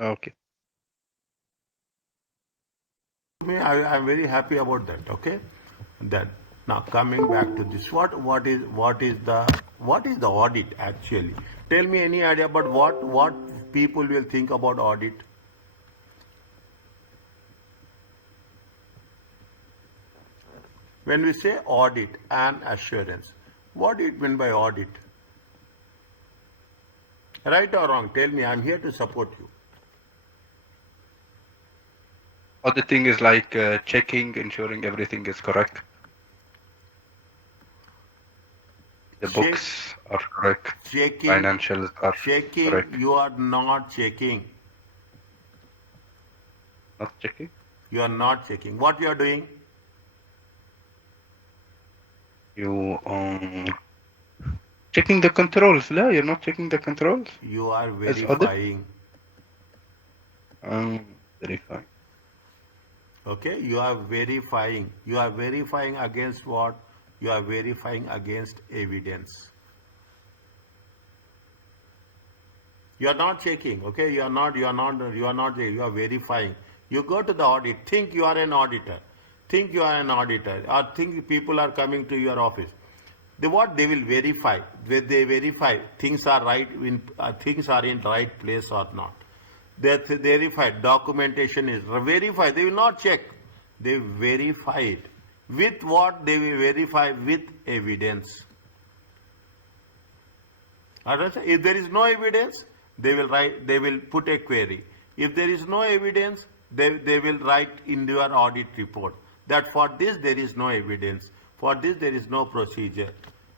Okay. I'm very happy about that. Okay, then now coming back to this, what is the audit actually? Tell me any idea about what people will think about audit. When we say audit and assurance, what do you mean by audit? Right or wrong? Tell me. I'm here to support you. Auditing is like checking, ensuring everything is correct. The Check, books are correct. checking, Financials are checking. correct. You are not checking. Not checking. You are not checking. What you are doing? You checking the controls. No, you're not checking the controls You are as audit. verifying. Verify. Okay, you are verifying. You are verifying against what? You are verifying against evidence. You are not checking. Okay, you are verifying. You go to the audit, think you are an auditor. Think you are an auditor, or think people are coming to your office. They will verify. They verify things are right things are in right place or not. They verify documentation is verified. They will not check. They verify it. With what they will verify? With evidence. If there is no evidence, they will put a query. If there is no evidence, they will write in your audit report that for this there is no evidence. For this there is no procedure.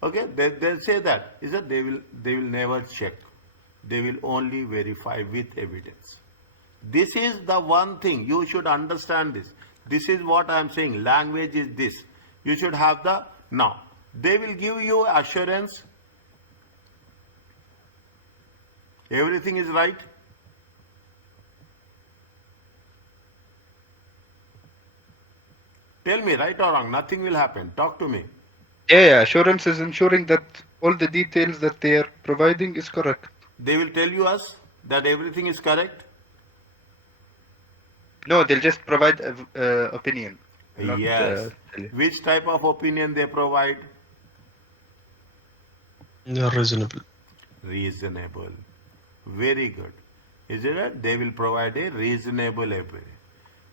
Okay, they'll say that. Is that they will never check. They will only verify with evidence. This is the one thing you should understand this. This is what I am saying. Language is this. You should have the now. They will give you assurance. Everything is right. Tell me, right or wrong. Nothing will happen. Talk to me. Yeah, assurance is ensuring that all the details that they are providing is correct. They will tell you us that everything is correct. No, they'll just provide opinion. Not Yes. tell you. Which type of opinion they provide? Yeah, reasonable. Reasonable. Very good. Is it that they will provide a reasonable opinion?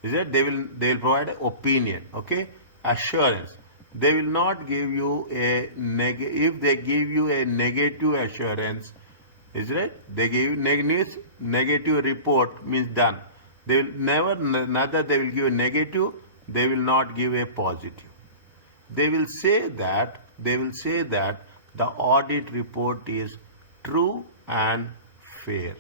Is it they will provide an opinion? Okay, assurance. They will not give you a if they give you a negative assurance, is it? They give you negative report means done. They will neither they will give a negative, they will not give a positive. They will say that the audit report is true and fair.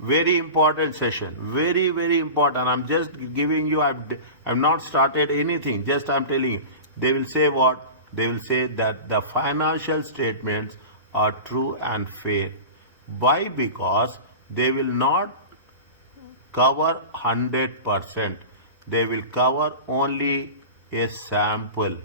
Very important session. Very, very important. I'm just giving you, I've not started anything. Just I'm telling you. They will say what? They will say that the financial statements are true and fair. Why? Because they will not cover 100%. They will cover only a sample.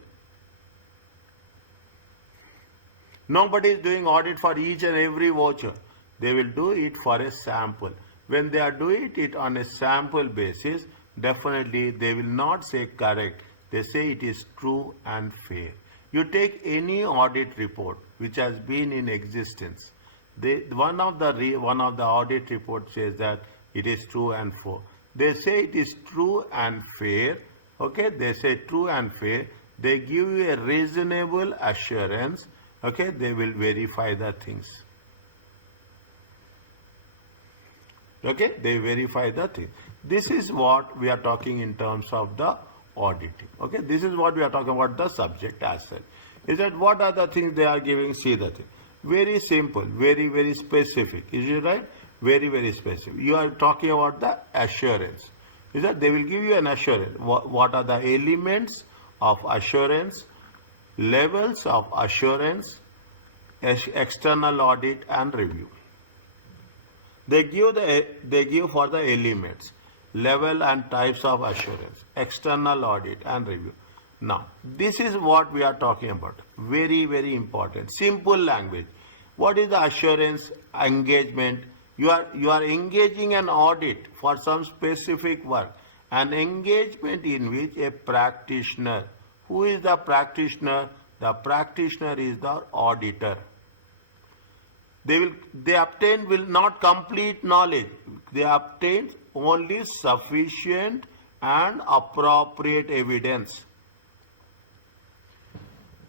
Nobody is doing audit for each and every voucher. They will do it for a sample. When they are doing it on a sample basis, definitely they will not say correct. They say it is true and fair. You take any audit report which has been in existence. One of the audit report says that it is true and fair. They say it is true and fair. Okay, they say true and fair. They give you a reasonable assurance. Okay, they will verify the things. Okay, they verify the thing. This is what we are talking in terms of the auditing. Okay, this is what we are talking about the subject as such. Is that what are the things they are giving? See the thing. Very simple, very, very specific. Is it right? Very, very specific. You are talking about the assurance. Is that they will give you an assurance. What are the elements of assurance, levels of assurance, external audit and review. They give for the elements, level and types of assurance, external audit and review. Now, this is what we are talking about. Very, very important. Simple language. What is the assurance engagement? You are engaging an audit for some specific work, an engagement in which a practitioner. Who is the practitioner? The practitioner is the auditor. They obtain will not complete knowledge. They obtain only sufficient and appropriate evidence.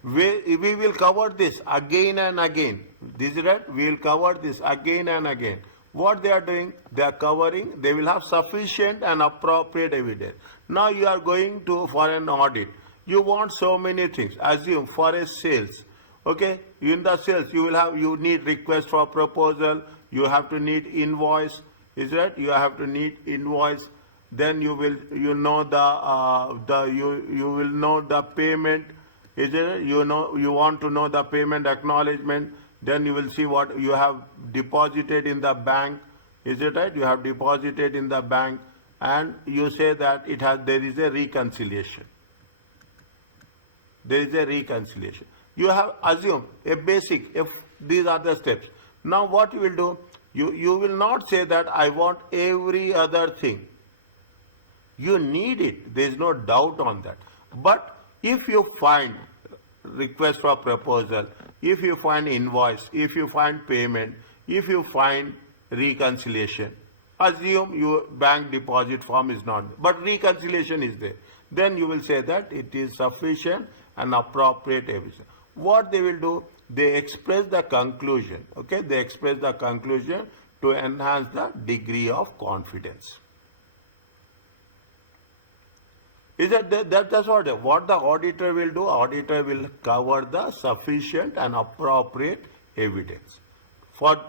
We will cover this again and again. This is right. We will cover this again and again. What they are doing, they are covering. They will have sufficient and appropriate evidence. Now you are going for an audit. You want so many things. Assume for a sales. Okay, in the sales you need request for proposal. You have to need invoice. Is right? You have to need invoice. Then you will you want the payment. Is it? You want to know the payment acknowledgement. Then you will see what you have deposited in the bank. Is it right? You have deposited in the bank, and you say that there is a reconciliation. There is a reconciliation. You have assumed a basic. If these are the steps. Now what you will do? You will not say that I want every other thing. You need it. There is no doubt on that. But if you find request for proposal, if you find invoice, if you find payment, if you find reconciliation, assume your bank deposit form is not, but reconciliation is there, then you will say that it is sufficient and appropriate evidence. What they will do, they express the conclusion. Okay, they express the conclusion to enhance the degree of confidence. Is that's what the auditor will do? Auditor will cover the sufficient and appropriate evidence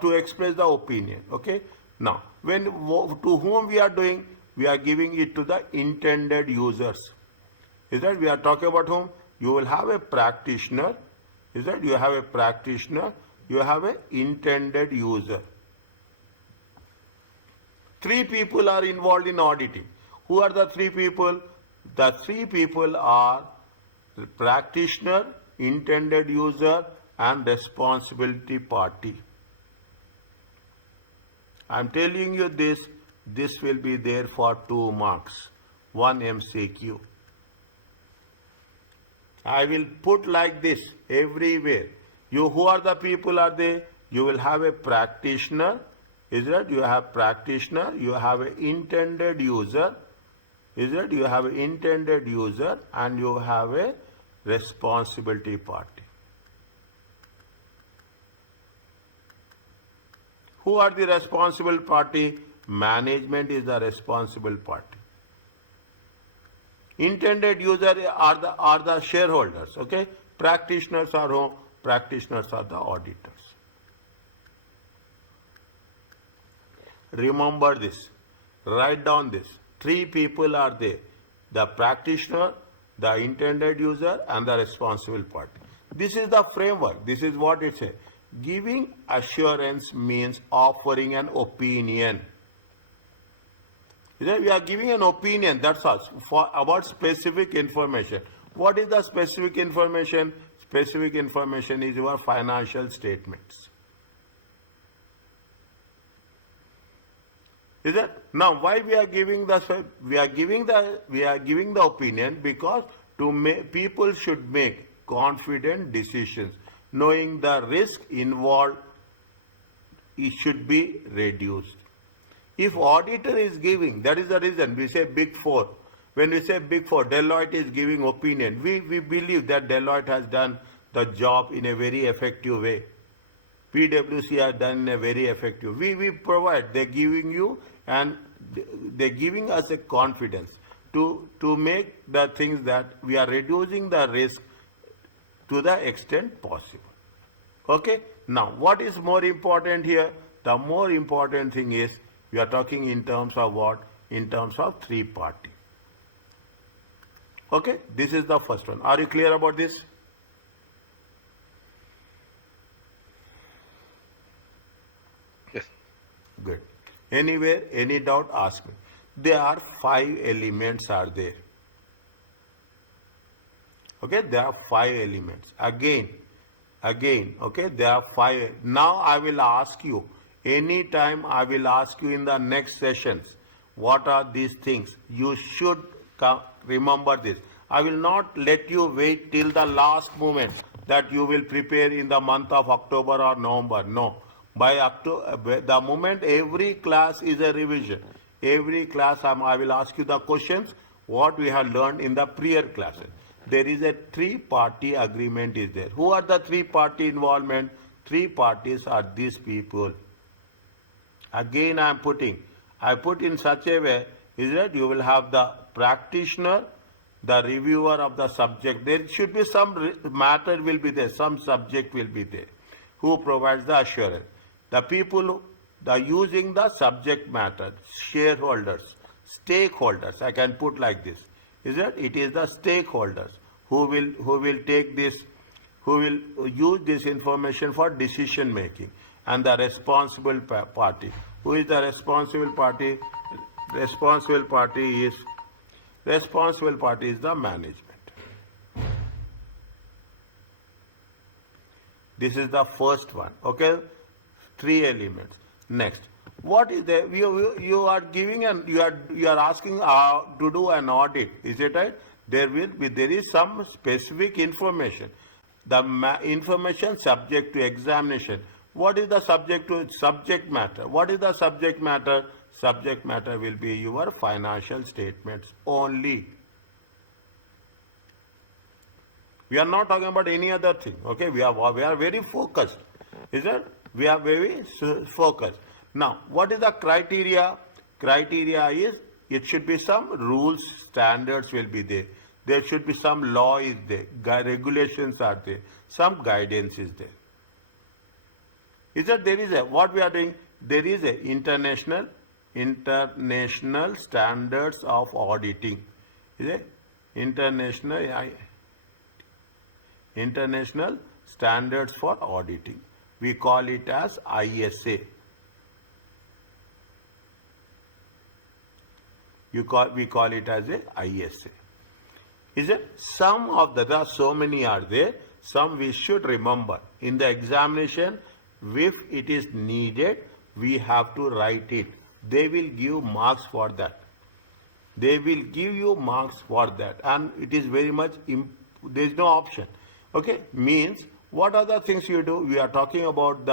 to express the opinion. Okay. Now, to whom we are doing? We are giving it to the intended users. Is that we are talking about whom? You will have a practitioner. Is that you have a practitioner? You have an intended user. 3 people are involved in auditing. Who are the 3 people? The 3 people are the practitioner, intended user, and responsibility party. I am telling you this will be there for 2 marks, 1 MCQ. I will put like this everywhere. Who are the people are they? You will have a practitioner. Is that you have practitioner, you have an intended user. Is it? You have an intended user and you have a responsibility party. Who are the responsible party? Management is the responsible party. Intended user are the shareholders. Okay, practitioners are who? Practitioners are the auditors. Remember this. Write down this. 3 people are there. The practitioner, the intended user, and the responsible party. This is the framework. This is what it says. Giving assurance means offering an opinion. We are giving an opinion, that's all, about specific information. What is the specific information? Specific information is your financial statements. Is it? Now, why we are giving the opinion? Because people should make confident decisions, knowing the risk involved. It should be reduced. If auditor is giving, that is the reason we say Big Four. When we say Big Four, Deloitte is giving opinion. We believe that Deloitte has done the job in a very effective way. PwC has done in a very effective. We provide. They're giving you and they're giving us a confidence to make the things that we are reducing the risk to the extent possible. Okay. Now, what is more important here? The more important thing is we are talking in terms of what? In terms of 3 party. Okay. This is the first one. Are you clear about this? Yes. Good. Anywhere, any doubt, ask me. There are 5 elements are there. Okay, there are 5 elements. Again, Again, okay, there are 5. Now I will ask you, anytime I will ask you in the next sessions, what are these things? You should remember this. I will not let you wait till the last moment that you will prepare in the month of October or November. No. By October, the moment every class is a revision. Every class I will ask you the questions, what we have learned in the prior classes. There is a 3-party agreement is there. Who are the 3-party involvement? 3 parties are these people. Again I put in such a way is that you will have the practitioner, the reviewer of the subject. There should be some matter will be there, some subject will be there. Who provides the assurance? The people using the subject matter, shareholders, stakeholders, I can put like this. Is that it is the stakeholders who will take this, who will use this information for decision making, and the responsible party. Who is the responsible party? Responsible party is the management. This is the first one. Okay, 3 elements. Next, what is there? You are giving and you are asking to do an audit. Is it right? There is some specific information. The information subject to examination. What is the subject matter? What is the subject matter? Subject matter will be your financial statements only. We are not talking about any other thing. Okay, we are very focused. Is it? We are very focused. Now, what is the criteria? Criteria is it should be some rules, standards will be there. There should be some law is there. Regulations are there. Some guidance is there. Is that there is a what we are doing? There is a international standards of auditing. Is it international standards for auditing? We call it as ISA. We call it as a ISA. Is it? There are so many are there. Some we should remember. In the examination, if it is needed, we have to write it. They will give marks for that. They will give you marks for that. And it is very much, there is no option. Okay, means what are the things you do? We are talking about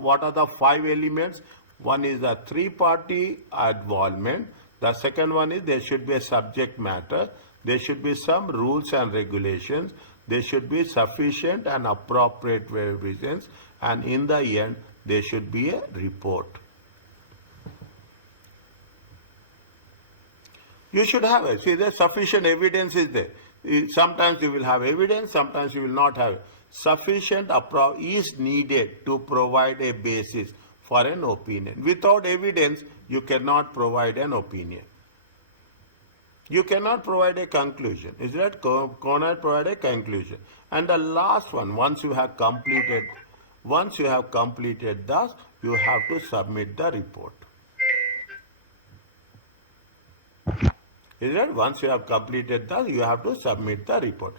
what are the 5 elements. One is the 3-party involvement. The second one is there should be a subject matter. There should be some rules and regulations. There should be sufficient and appropriate revisions. And in the end, there should be a report. You should have it. See, there sufficient evidence is there. Sometimes you will have evidence, sometimes you will not have. Sufficient is needed to provide a basis for an opinion. Without evidence, you cannot provide an opinion. You cannot provide a conclusion. Is that cannot provide a conclusion? And the last one, once you have completed thus, you have to submit the report. Is that once you have completed that, you have to submit the report.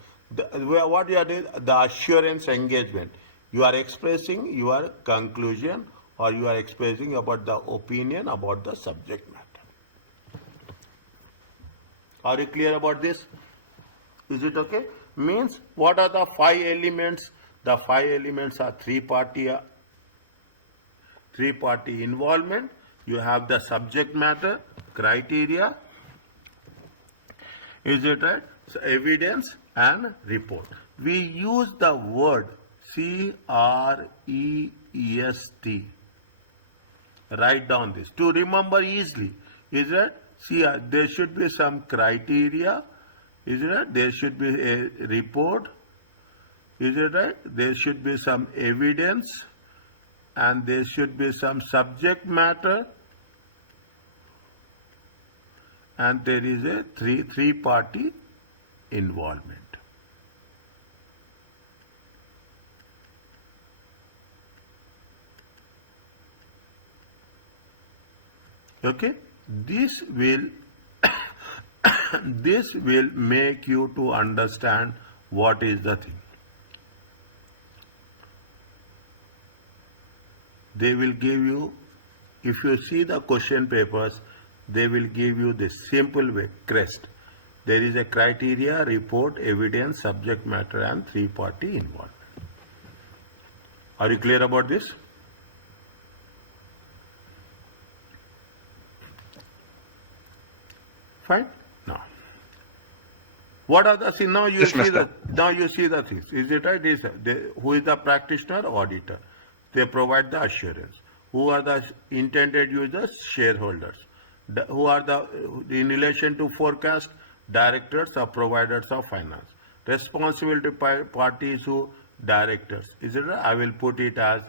What you are doing, the assurance engagement. You are expressing your conclusion or you are expressing about the opinion about the subject matter. Are you clear about this? Is it okay? Means what are the 5 elements? The 5 elements are 3-party involvement. You have the subject matter, criteria. Is it right? So evidence and report. We use the word CREST. Write down this to remember easily. Is it? See, there should be some criteria. Is it right? There should be a report. Is it right? There should be some evidence and there should be some subject matter. And there is a three-party involvement. Okay, this will make you to understand what is the thing. they will give you, if you see the question papers, they will give you this simple way, CREST. There is a criteria, report, evidence, subject matter, and three-party involvement. Are you clear about this? Fine. Now, what are the now you Yes, see Master. now you see the things. Is it right? Who is the practitioner? Auditor. They provide the assurance. Who are the intended users? Shareholders. Who are in relation to forecast? Directors or providers of finance. Responsibility parties who? Directors. Is it right? I will put it as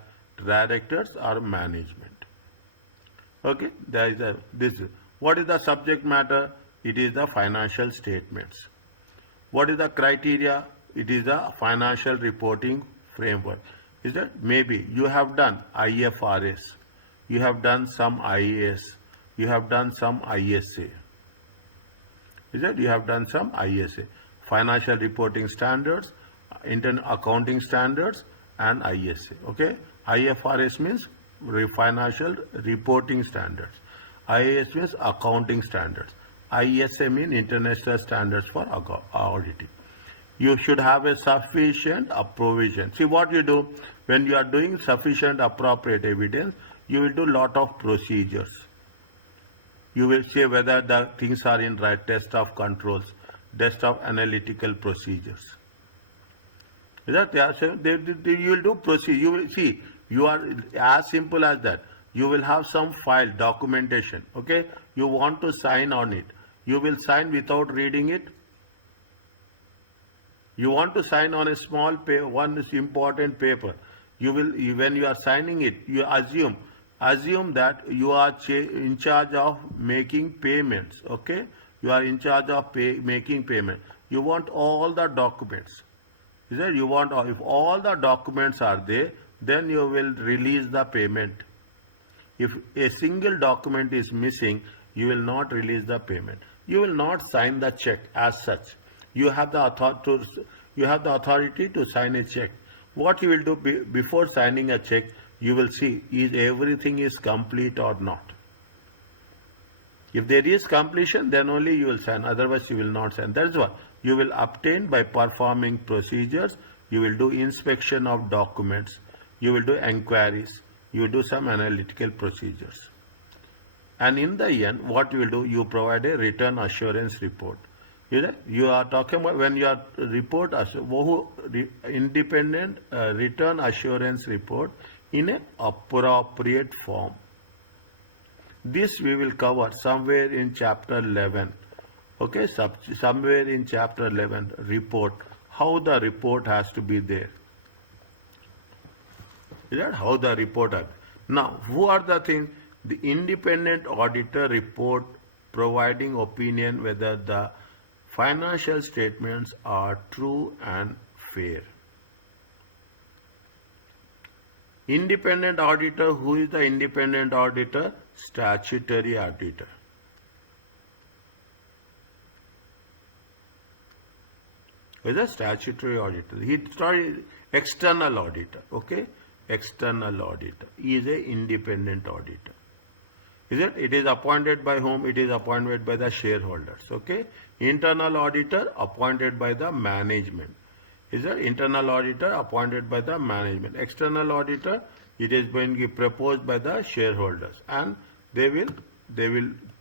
directors or management. Okay, there is this. What is the subject matter? It is the financial statements. What is the criteria? It is the financial reporting framework. Is that maybe you have done IFRS, you have done some IAS, you have done some ISA. Is that you have done some ISA, financial reporting standards, internal accounting standards, and ISA. Okay, IFRS means financial reporting standards. IAS means accounting standards. ISA means international standards for auditing. You should have a sufficient provision. See what you do when you are doing sufficient appropriate evidence, you will do lot of procedures. You will say whether the things are in right, test of controls, test of analytical procedures. Is that you will do procedure. You will see, you are as simple as that. You will have some file documentation. Okay, you want to sign on it. You will sign without reading it. You want to sign on a small one important paper. You will, when you are signing it, you assume that you are in charge of making payments. Okay, you are in charge of making payment. You want all the documents. Is that you want? If all the documents are there, then you will release the payment. If a single document is missing, you will not release the payment. You will not sign the check as such. You have the authority to sign a check. What you will do before signing a check, you will see is everything is complete or not. If there is completion, then only you will sign. Otherwise, you will not sign. That is what you will obtain by performing procedures. You will do inspection of documents. You will do inquiries. You will do some analytical procedures. And in the end, what you will do, you provide a return assurance report. You are talking about when you are independent return assurance report in an appropriate form. This we will cover somewhere in chapter 11. Okay, somewhere in chapter 11, report, how the report has to be there. Is that how the report are? Now, who are the things? The independent auditor report providing opinion whether the financial statements are true and fair. Independent auditor, who is the independent auditor? Statutory auditor. Who is a statutory auditor? He is external auditor. Okay, external auditor. He is an independent auditor. Is it? It is appointed by whom? It is appointed by the shareholders. Okay. Internal auditor appointed by the management. Is it? Internal auditor appointed by the management. External auditor, it is going to be proposed by the shareholders, and they will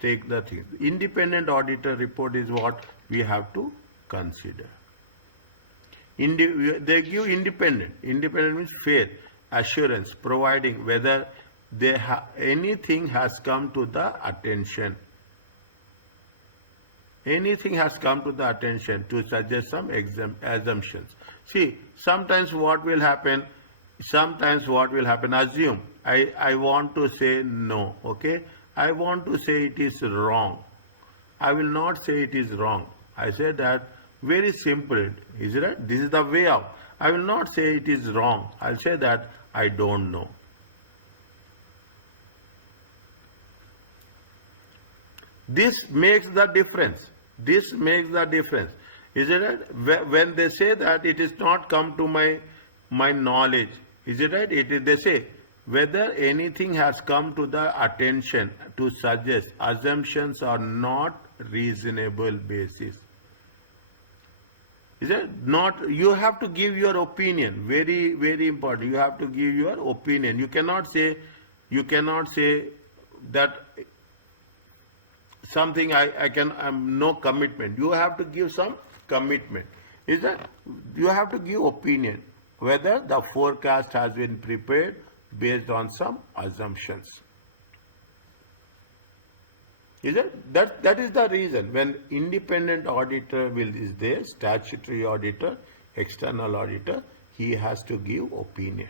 take the thing. Independent auditor report is what we have to consider. They give independent. Independent means fair, assurance, providing whether anything has come to the attention. Anything has come to the attention to suggest some assumptions. See, sometimes what will happen, assume, I want to say no, okay? I want to say it is wrong. I will not say it is wrong. I say that very simple, is it right? This is the way out. I will not say it is wrong. I'll say that I don't know. This makes the difference. This makes the difference. Is it right? When they say that it is not come to my knowledge, is it right? They say whether anything has come to the attention to suggest assumptions are not reasonable basis. Is it not? You have to give your opinion. Very, very important. You have to give your opinion. You cannot say that something I'm no commitment. You have to give some commitment. Is that you have to give opinion whether the forecast has been prepared based on some assumptions. Is it? That is the reason when independent auditor is there, statutory auditor, external auditor, he has to give opinion.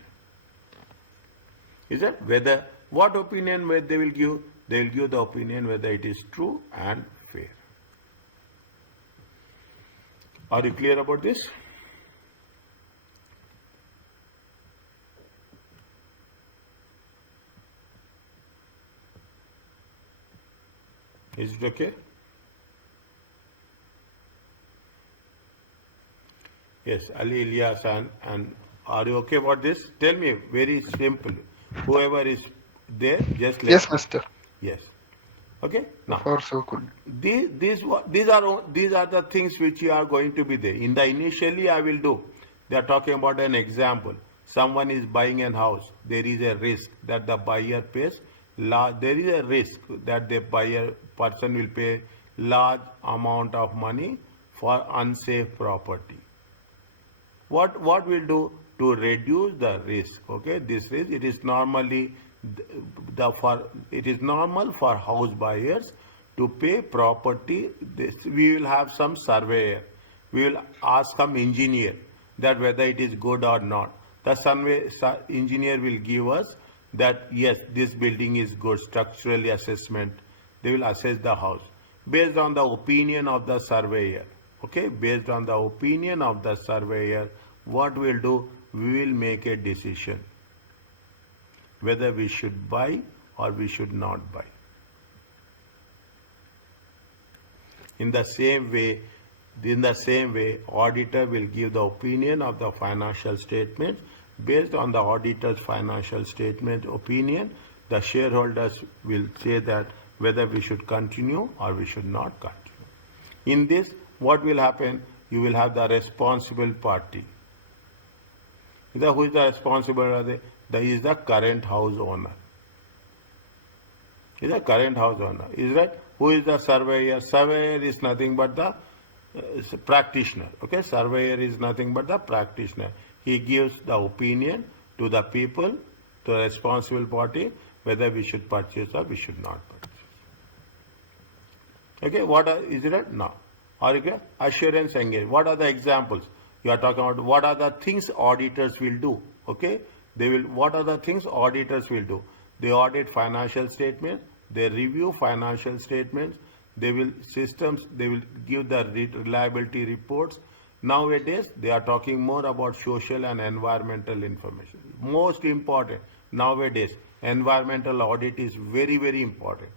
Is it? Whether what opinion they will give? They will give the opinion whether it is true and fair. Are you clear about this? Is it okay? Yes, Ali Ilyas and are you okay about this? Tell me very simple. Whoever is there, just let. Yes, Mister. Yes. Okay. Now, Far so good. these are the things which you are going to be there. In the initially, I will do. They are talking about an example. Someone is buying a house. There is a risk that the buyer pays. There is a risk that the buyer person will pay large amount of money for unsafe property. What we'll do to reduce the risk? Okay, this risk it is normally it is normal for house buyers to pay property. We will have some surveyor. We will ask some engineer that whether it is good or not. The engineer will give us that yes, this building is good, structurally assessment. They will assess the house based on the opinion of the surveyor. Okay, based on the opinion of the surveyor, what we'll do, we will make a decision whether we should buy or we should not buy. In the same way, auditor will give the opinion of the financial statements. Based on the auditor's financial statement opinion, the shareholders will say that whether we should continue or we should not continue. In this, what will happen? You will have the responsible party. Who is the responsible party? Is the current house owner. Is the current house owner. Is that? Who is the surveyor? Surveyor is nothing but the practitioner. Okay, surveyor is nothing but the practitioner. He gives the opinion to the people, to the responsible party, whether we should purchase or we should not purchase. Okay, is it now? Okay, assurance engagement. What are the examples? You are talking about what are the things auditors will do. Okay, what are the things auditors will do? They audit financial statements, they review financial statements, they will give the reliability reports. Nowadays, they are talking more about social and environmental information. Most important, nowadays, environmental audit is very, very important.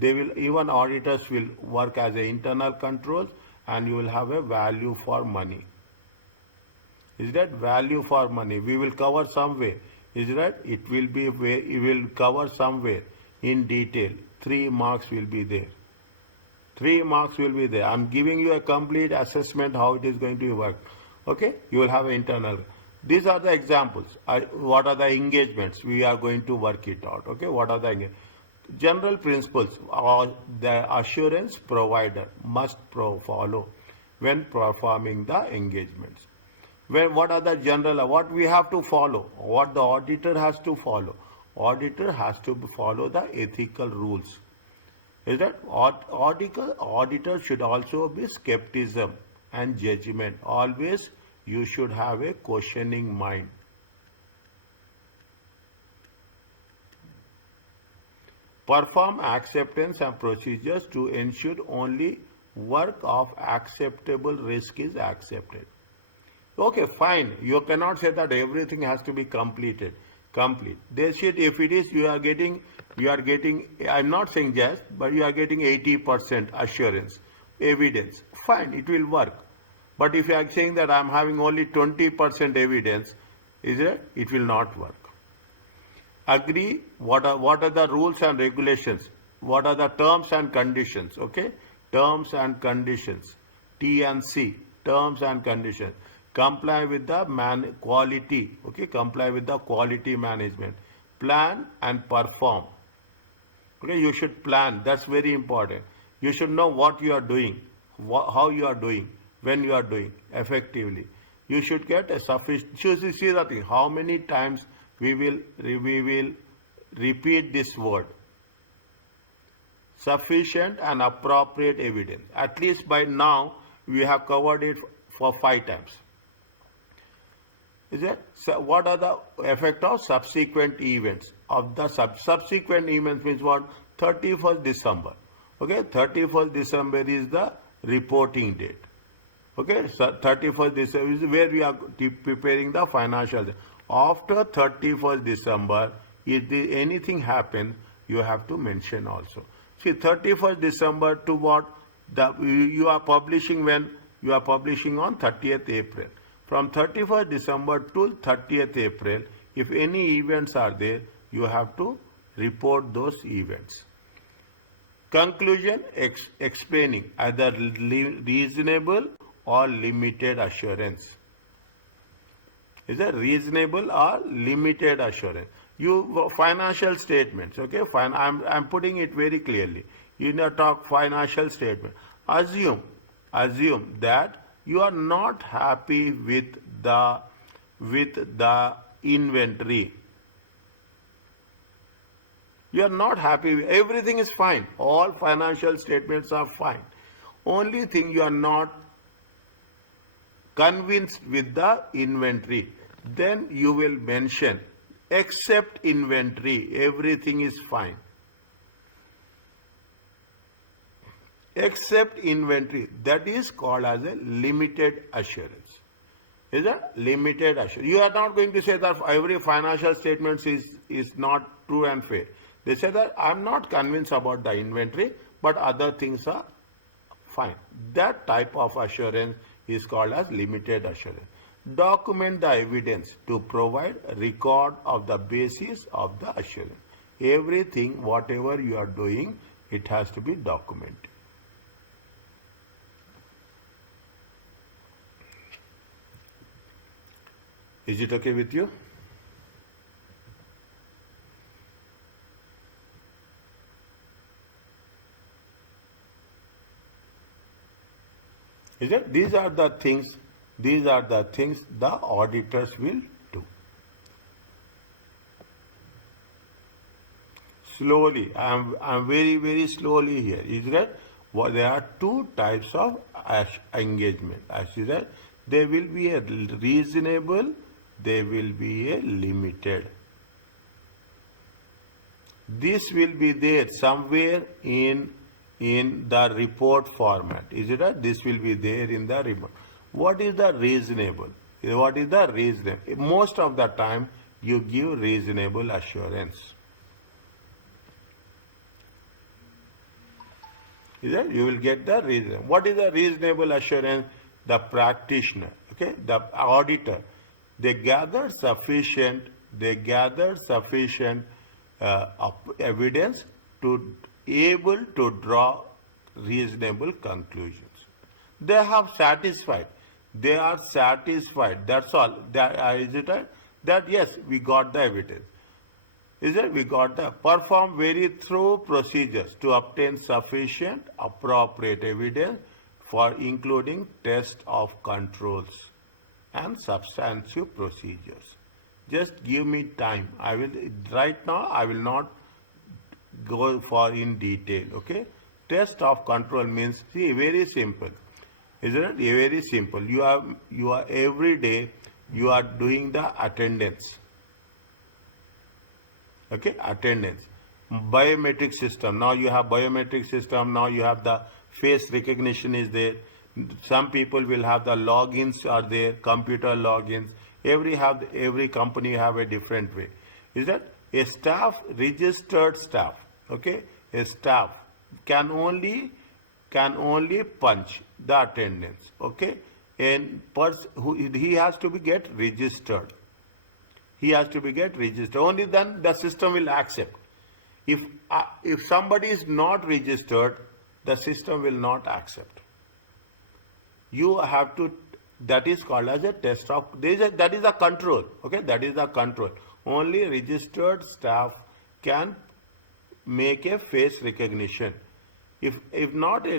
Even auditors will work as a internal controls and you will have a value for money. Is that value for money? We will cover somewhere. Is that? It will cover somewhere in detail. 3 marks will be there. 3 marks will be there. I'm giving you a complete assessment how it is going to work. Okay? You will have an internal. These are the examples. What are the engagements? We are going to work it out. Okay? What are the engagements? General principles. The assurance provider must follow when performing the engagements. What are the general, what we have to follow, what the auditor has to follow. Auditor has to follow the ethical rules. Is that auditor should also be skepticism and judgment. Always you should have a questioning mind. Perform acceptance and procedures to ensure only work of acceptable risk is accepted. Okay, fine. You cannot say that everything has to be complete. They should, if it is, you are getting, I'm not saying yes, but you are getting 80% assurance, evidence. Fine, it will work. But if you are saying that I'm having only 20% evidence, it will not work. agree what are the rules and regulations, what are the terms and conditions, okay? Terms and conditions, T and C, terms and conditions. Comply with the quality, okay? Comply with the quality management. Plan and perform. Okay, you should plan. That's very important. You should know what you are doing, how you are doing, when you are doing effectively. You should get a sufficient. See the thing. How many times we will repeat this word? Sufficient and appropriate evidence. At least by now we have covered it for 5 times. Is it? So what are the effect of subsequent events? Of the subsequent events means what? 31st December. Okay, 31st December is the reporting date. Okay, so 31st December is where we are preparing the financial. After 31st December, if anything happens, you have to mention also. See, 31st December to what? You are publishing when? You are publishing on 30th April. From 31st December to 30th April, if any events are there, you have to report those events. Conclusion, explaining either reasonable or limited assurance. Is it reasonable or limited assurance? You financial statements, okay? Fine. I'm putting it very clearly. You need to talk financial statement. Assume that you are not happy with the inventory. You are not happy. Everything is fine. All financial statements are fine. Only thing you are not convinced with the inventory. Then you will mention, except inventory, everything is fine. Except inventory, that is called as a limited assurance. Is a limited assurance. You are not going to say that every financial statement is not true and fair. They say that I'm not convinced about the inventory, but other things are fine. That type of assurance is called as limited assurance. Document the evidence to provide a record of the basis of the assurance. Everything, whatever you are doing, it has to be documented. Is it okay with you? Is it? These are the things the auditors will do. Slowly, I'm very, very slowly here. Is that? Well, there are two types of engagement. As you said, there will be a reasonable, there will be a limited. This will be there somewhere in the report format. Is it right? This will be there in the report. What is the reasonable? What is the reasonable? Most of the time, you give reasonable assurance. Is that? You will get the reason. What is the reasonable assurance? The practitioner, okay, the auditor, they gather sufficient evidence to able to draw reasonable conclusions. They have satisfied. They are satisfied. That's all. Is it right? That yes, we got the evidence. Is it? We got the perform very thorough procedures to obtain sufficient appropriate evidence for including test of controls and substantive procedures. Just give me time. Right now I will not go for in detail. Okay? Test of control means, see, very simple. Isn't it? Very simple. You are every day you are doing the attendance. Okay, attendance. Biometric system. Now you have biometric system. Now you have the face recognition is there. Some people will have the logins are there, computer logins. Every company have a different way. Is that a staff, registered staff? Okay, a staff can only punch the attendance. Okay, and he has to be get registered. He has to be get registered. Only then the system will accept. If somebody is not registered, the system will not accept. You have to, that is called as a test of, that is a control, okay, that is a control. Only registered staff can make a face recognition. If not a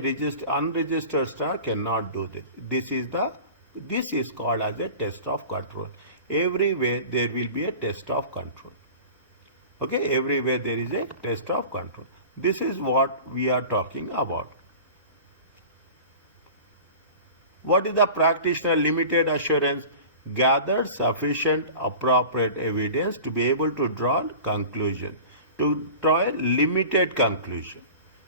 unregistered staff cannot do this. This is called as a test of control. Everywhere there will be a test of control. Okay, everywhere there is a test of control. This is what we are talking about. What is the practitioner limited assurance? Gather sufficient appropriate evidence to be able to draw conclusion, to draw a limited conclusion.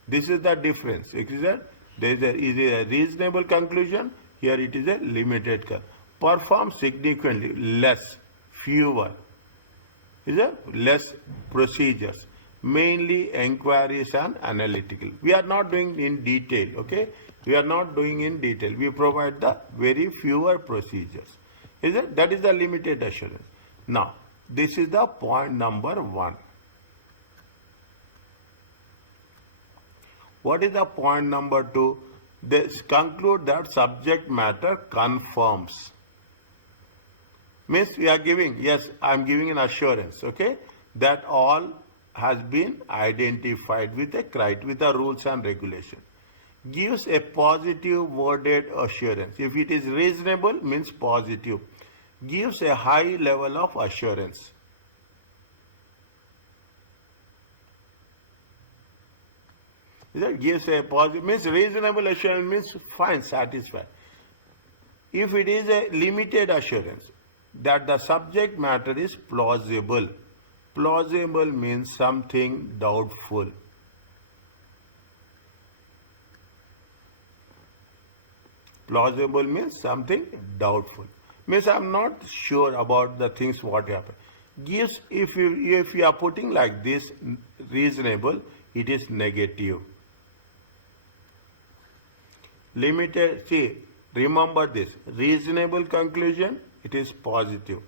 This is the difference. There is a reasonable conclusion. Here it is a limited conclusion. Perform significantly less, fewer, less procedures, mainly inquiries and analytical. We are not doing in detail, okay? We are not doing in detail. We provide the very fewer procedures. That is the limited assurance. Now, this is the point number 1. What is the point number 2? They conclude that subject matter confirms. Means we are giving, yes, I am giving an assurance, okay, that all has been identified with the rules and regulations. Gives a positive worded assurance. If it is reasonable, means positive. Gives a high level of assurance. Gives a positive, means reasonable assurance means fine, satisfied. If it is a limited assurance, that the subject matter is plausible. Plausible means something doubtful. Plausible means something doubtful. Means I am not sure about the things what happen. Gives, if you are putting like this, reasonable, it is negative. Limited, see, remember this, reasonable conclusion, it is positive.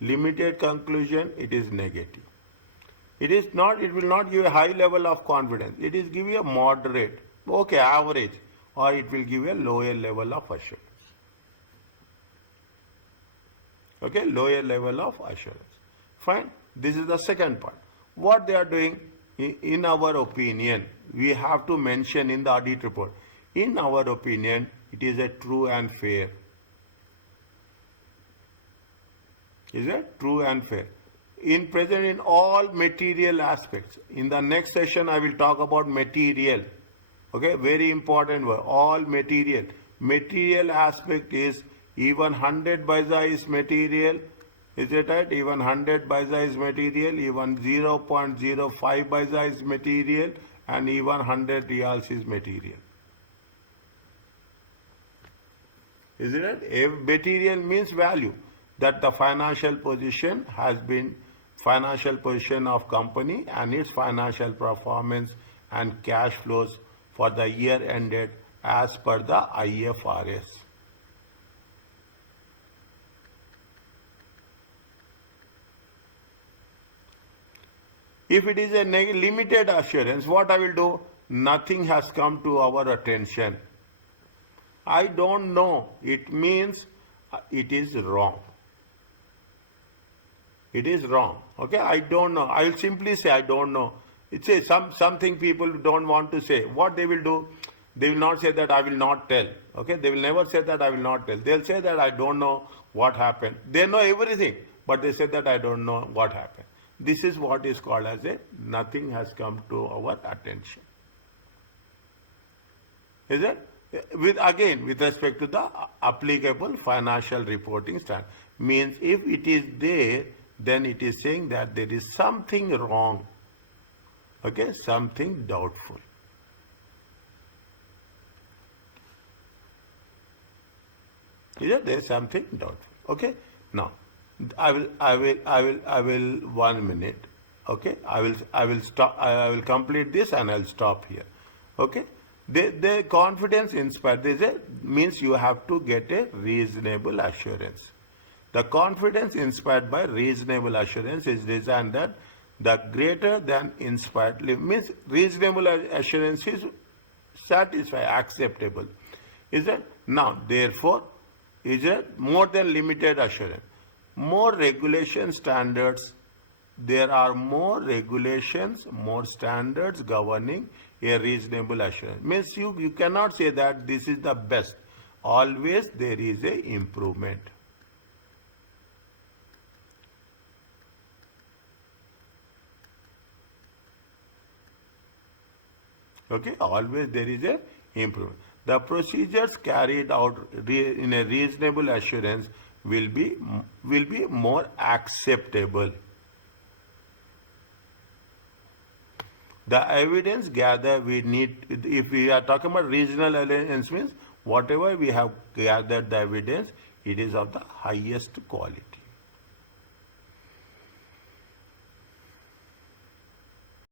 Limited conclusion, it is negative. It is not, it will not give a high level of confidence. It is give you a moderate, okay, average, or it will give you a lower level of assurance. Okay, lower level of assurance. Fine. This is the second part. What they are doing, in our opinion, we have to mention in the audit report, in our opinion, it is a true and fair. Is it true and fair? In present, in all material aspects. In the next session, I will talk about material. Okay, very important word. All material. Material aspect is even 100 paisa is material. Is it right? Even 100 paisa is material. Even 0.05 paisa is material. And even 100 reals is material. Is it right? Material means value. That the financial position has been financial position of company and its financial performance and cash flows for the year ended as per the IFRS. If it is a limited assurance, what I will do? Nothing has come to our attention. I don't know. It means it is wrong. It is wrong. Okay, I don't know. I will simply say I don't know. It's a something people don't want to say. What they will do? They will not say that I will not tell. Okay, they will never say that I will not tell. They'll say that I don't know what happened. They know everything, but they say that I don't know what happened. This is what is called as a nothing has come to our attention. Is it? With respect to the applicable financial reporting standard. Means if it is there, then it is saying that there is something wrong. Okay, something doubtful. Is it? There is something doubtful. Okay. Now, I will 1 minute. Okay. I will stop. I will complete this and I'll stop here. Okay. The confidence inspired. Means you have to get a reasonable assurance. The confidence inspired by reasonable assurance is designed that the greater than inspired means reasonable assurance is satisfied, acceptable. Is it? Now, therefore, is it more than limited assurance? More regulation standards, there are more regulations, more standards governing a reasonable assurance. Means you cannot say that this is the best. Always there is a improvement. Okay, always there is a improvement. The procedures carried out in a reasonable assurance will be more acceptable. The evidence gathered we need, if we are talking about reasonable evidence means whatever we have gathered the evidence, it is of the highest quality.